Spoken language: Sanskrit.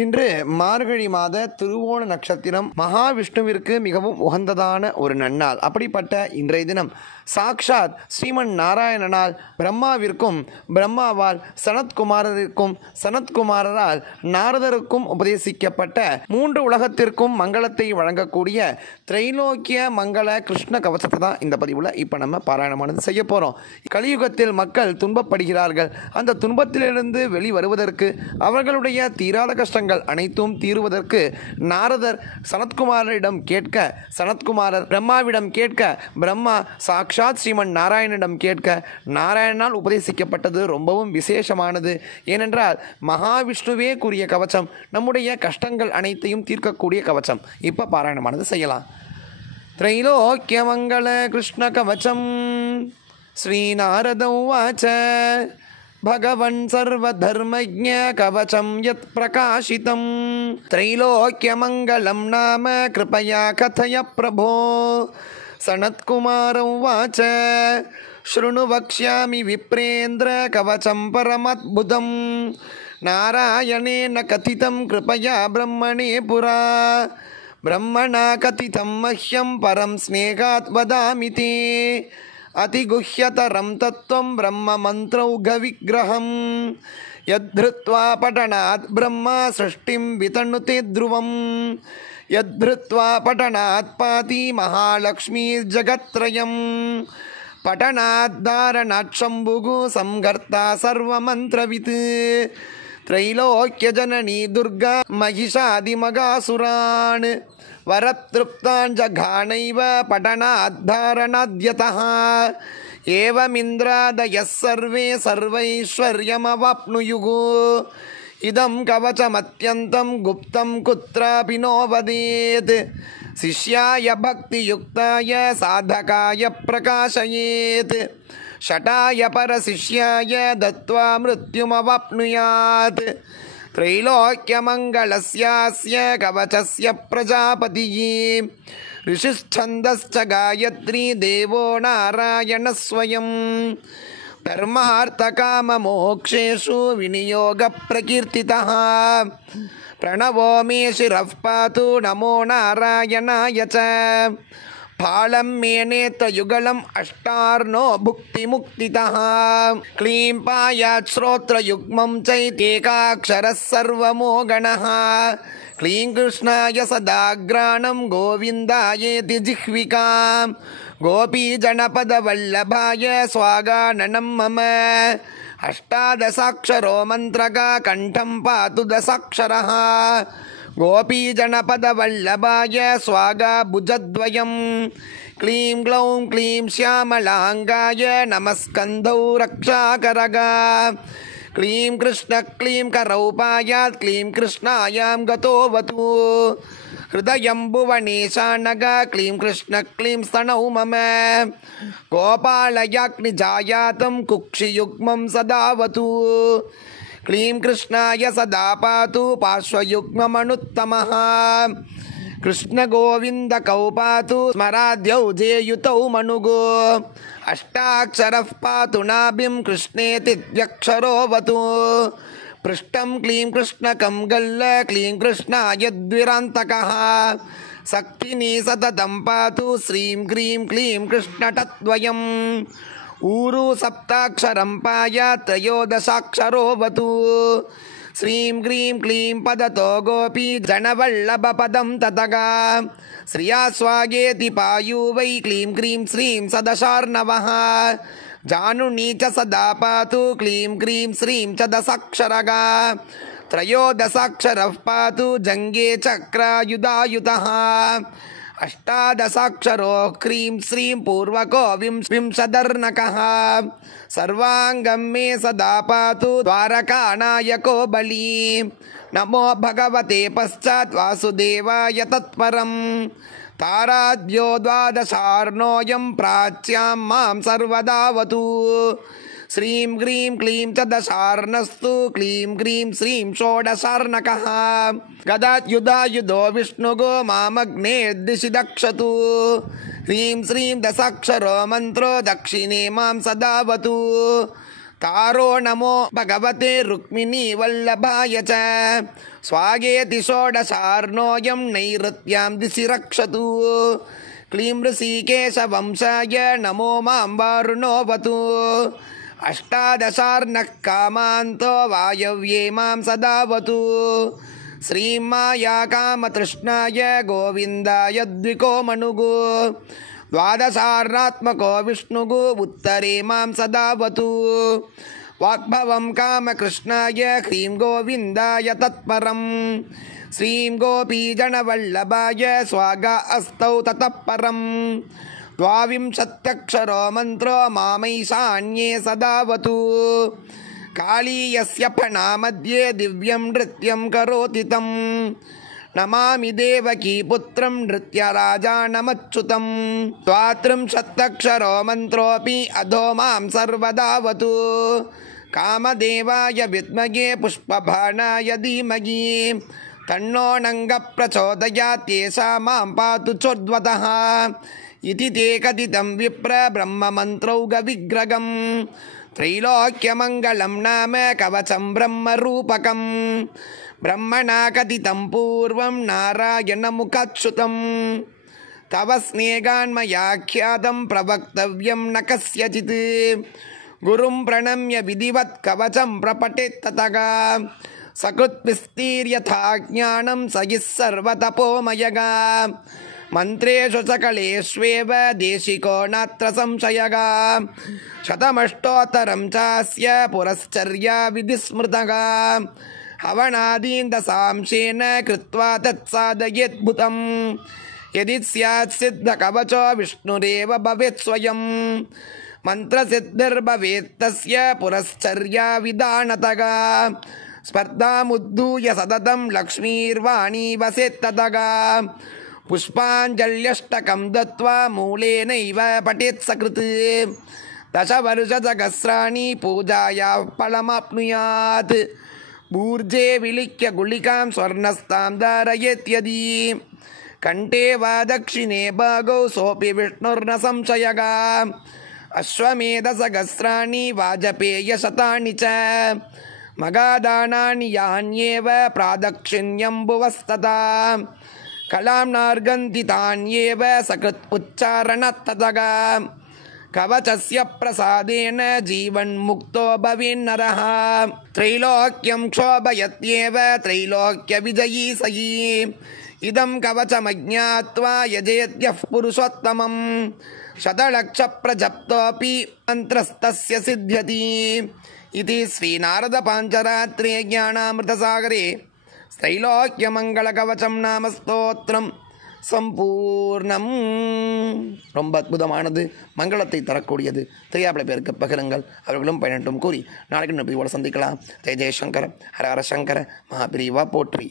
இன்று மார்கழி மாத திருவோண நட்சத்திரம் மகாவிஷ்ணுவிற்கு மிகவும் உகந்ததான ஒரு நன்னாள். அப்படிப்பட்ட இன்றைய தினம் சாக்ஷாத் ஸ்ரீமன் நாராயணனால் பிரம்மாவிற்கும் பிரம்மாவால் சனத்குமாரருக்கும் சனத்குமாரரால் நாரதருக்கும் உபதேசிக்கப்பட்ட மூன்று உலகத்திற்கும் மங்களத்தை வழங்கக்கூடிய திரைலோக்கிய மங்கள கிருஷ்ண கவசத்தை தான் இந்த பதிவில் இப்போ நம்ம பாராயணமானது செய்ய போகிறோம். கலியுகத்தில் மக்கள் துன்பப்படுகிறார்கள். அந்த துன்பத்திலிருந்து வெளிவருவதற்கு அவர்களுடைய தீராத கஷ்டங்கள் அனைத்தும் தீருவதற்கு நாரதர் சனத்குமாரிடம் கேட்க, சனத்குமாரர் பிரம்மாவிடம் கேட்க, பிரம்மா சாக்ஷாத் ஸ்ரீமன் நாராயணனிடம் கேட்க, நாராயணனால் உபதேசிக்கப்பட்டது ரொம்பவும் விசேஷமானது. ஏனென்றால் மகாவிஷ்ணுவே கூறிய கவச்சம், நம்முடைய கஷ்டங்கள் அனைத்தையும் தீர்க்கக்கூடிய கவச்சம். இப்போ பாராயணமானது செய்யலாம். त्रैलोक्यमङ्गल कृष्णकवचं श्रीनारद उवाच भगवन् सर्वधर्मज्ञ कवचं यत् प्रकाशितं त्रैलोक्यमङ्गलं नाम कृपया कथय प्रभो. सनत्कुमार उवाच शृणु वक्ष्यामि विप्रेन्द्र कवचं परमद्भुतं नारायणेन कथितं कृपया ब्रह्मणे पुरा. ब्रह्मणा कथितं मह्यं परं स्नेहात् वदामि ते अतिगुह्यतरं तत्त्वं ब्रह्ममन्त्रौघविग्रहं यद्धृत्वा पठनात् ब्रह्मा सृष्टिं वितनुते ध्रुवं यद्धृत्वा पठनात् पाति महालक्ष्मीर्जगत्त्रयं पठनात् धारणात् शम्भुः संहर्ता सर्वमन्त्रवित् त्रैलोक्यजननी दुर्गा महिषादिमगासुरान् वरतृप्तान् जघानैव पठनाद्धारणाद्यतः एवमिन्द्रादयः सर्वे सर्वैश्वर्यमवाप्नुयुः. इदं कवचमत्यन्तं गुप्तं कुत्रापि नो वदेत् शिष्याय भक्तियुक्ताय साधकाय प्रकाशयेत् शटाय परशिष्याय दत्त्वा मृत्युमवाप्नुयात्. त्रैलोक्यमङ्गलस्यास्य कवचस्य प्रजापतिः ऋषिश्छन्दश्च गायत्री देवो नारायणः स्वयं धर्मार्थकाममोक्षेषु विनियोगप्रकीर्तितः. प्रणवो मे शिरः पातु नमो नारायणाय च फालं मेनेत्रयुगलम् अष्टार्णो भुक्तिमुक्तितः. क्लीं पायात् श्रोत्रयुग्मं चैतेकाक्षरः सर्वमोगणः क्लीं कृष्णाय सदाग्राणं गोविन्दायेति जिह्विकां गोपीजनपदवल्लभाय स्वागाननं मम. अष्टादशाक्षरो मन्त्रका कण्ठं पातु दशाक्षरः गोपीजनपदवल्लभाय स्वागा भुजद्वयं. क्लीं ग्लौं क्लीं श्यामलाङ्गाय नमस्कन्धौ रक्षाकरगा. क्लीं कृष्ण क्लीं करौ पायात् क्लीं कृष्णायां गतोऽवतु. हृदयं भुवनेशानगा क्लीं कृष्ण क्लीं स्तनौ मम. गोपालयाग्निजायातं कुक्षियुग्मं सदावतु. क्लीं कृष्णाय सदा पातु पार्श्वयुग्ममनुत्तमः. कृष्णगोविन्दकौ पातु स्मराद्यौ जेयुतौ मनुगो. अष्टाक्षरः पातु नाभिं कृष्णेति द्व्यक्षरोऽवतु. पृष्ठं क्लीं कृष्णकं गल्ल क्लीं कृष्णाय द्विरान्तकः. शक्तिनी सततं पातु श्रीं क्रीं क्लीं कृष्णटद्वयं. ऊरु सप्ताक्षरं पायात् त्रयोदशाक्षरोऽवतु. श्रीं क्रीं क्लीं पदतो गोपी जनवल्लभपदं ततगा. श्रिया स्वागेति पायु वै क्लीं क्रीं श्रीं सदशार्णवः. जानुनी च सदा पातु क्लीं क्रीं श्रीं च दशाक्षरगा. त्रयोदशाक्षरः पातु जङ्गे चक्रायुधायुतः. अष्टादशाक्षरो क्रीं श्रीं पूर्वको विंशदर्णकः. सर्वाङ्गं मे सदा पातु द्वारकानायको बली. नमो भगवते पश्चात् वासुदेवाय तत्परं. ताराद्यो द्वादशार्णोऽयं प्राच्यां मां सर्वदावतु. श्रीं क्रीं क्लीं च दशार्णस्तु क्लीं क्रीं श्रीं षोडशार्णकः. गदायुधायुधो विष्णुगो मामग्ने दिशि दक्षतु. ह्रीं श्रीं दशाक्षरो मन्त्रो दक्षिणे मां सदावतु. तारो नमो भगवते रुक्मिणी वल्लभाय च स्वागेति षोडशार्णोऽयं नैऋत्यां दिशि रक्षतु क्लीं ऋषिकेशवंशाय नमो मां वारुणोऽवतु अष्टादशार्णः कामान्तो वायव्ये मां सदावतु श्रीं माया कामतृष्णाय गोविन्दाय द्विको मनुगो द्वादशार्णात्मको विष्णुगो उत्तरे मां सदावतु वाग्भवं कामकृष्णाय ह्रीं गोविन्दाय तत्परं श्रीं गोपीजनवल्लभाय स्वागा अस्तौ ततः परं द्वाविंशत्यक्षरो मन्त्रो मामैशान्ये सदावतु कालीयस्य फणामध्ये दिव्यं नृत्यं करोति तं नमामि देवकी पुत्रं नृत्यराजानमच्युतं द्वात्रिंशत्यक्षरो मन्त्रोऽपि अधो मां सर्वदावतु कामदेवाय विद्महे पुष्पबाणाय धीमहि तन्नो नङ्गः प्रचोदयात् येषा मां पातु चोर्ध्वतः इति ते कथितं विप्र ब्रह्ममन्त्रौघविग्रहं त्रैलोक्यमङ्गलं नाम कवचं ब्रह्मरूपकं ब्रह्मणा कथितं पूर्वं नारायणमुखाच्छ्रुतं तव स्नेहान्मयाख्यातं प्रवक्तव्यं न कस्यचित् गुरुं प्रणम्य विधिवत् कवचं प्रपठेत् ततः सकृत्विस्तीर्यथा ज्ञानं स यः सर्वतपोमयः मन्त्रेषु सकलेष्वेव देशिको नात्र संशयः शतमष्टोत्तरं चास्य पुरश्चर्या विधिस्मृतः हवनादीन् दशांशेन कृत्वा तत्साधयेद्भुतं यदि स्यात् सिद्धकवचो विष्णुरेव भवेत् स्वयं मन्त्रसिद्धिर्भवेत् तस्य पुरश्चर्या विधानतः स्पर्धामुद्धूय सततं लक्ष्मीर्वाणी वसेत्ततः पुष्पाञ्जल्यष्टकं दत्त्वा मूलेनैव पठेत् सकृत् दशवर्षसहस्राणि पूजायाः फलमाप्नुयात् ऊर्जे विलिख्य गुलिकां स्वर्णस्तां धारयेत् यदि कण्ठे वा दक्षिणे भागौ सोऽपि विष्णुर्न संशयः अश्वमेधसहस्राणि वाजपेयशतानि च मगादानानि यान्येव प्रादक्षिण्यं भुवस्तथा कलाम्नार्गन्ति तान्येव सकृत् उच्चारणत्ततः कवचस्य प्रसादेन जीवन्मुक्तो भवेन्नरः त्रैलोक्यं क्षोभयत्येव त्रैलोक्यविजयी सही इदं कवचमज्ञात्वा यजेद्यः पुरुषोत्तमं शतलक्षप्रजप्तोऽपि मन्त्रस्तस्य सिद्ध्यति इति श्रीनारदपाञ्चरात्रे ज्ञानामृतसागरे त्रैलोक्यमङ्गलकवचं नाम स्तोत्रं சம்பூர்ணம். ரொம்ப அற்புதமானது, மங்களத்தை தரக்கூடியது. தெரியாத பேருக்கு பகிருங்கள், அவர்களும் பயனட்டும் கூறி நாளைக்கு நம்பியோட சந்திக்கலாம். ஜெய ஜெயசங்கர, ஹர ஹர சங்கர, மகாபிரிவா போற்றி.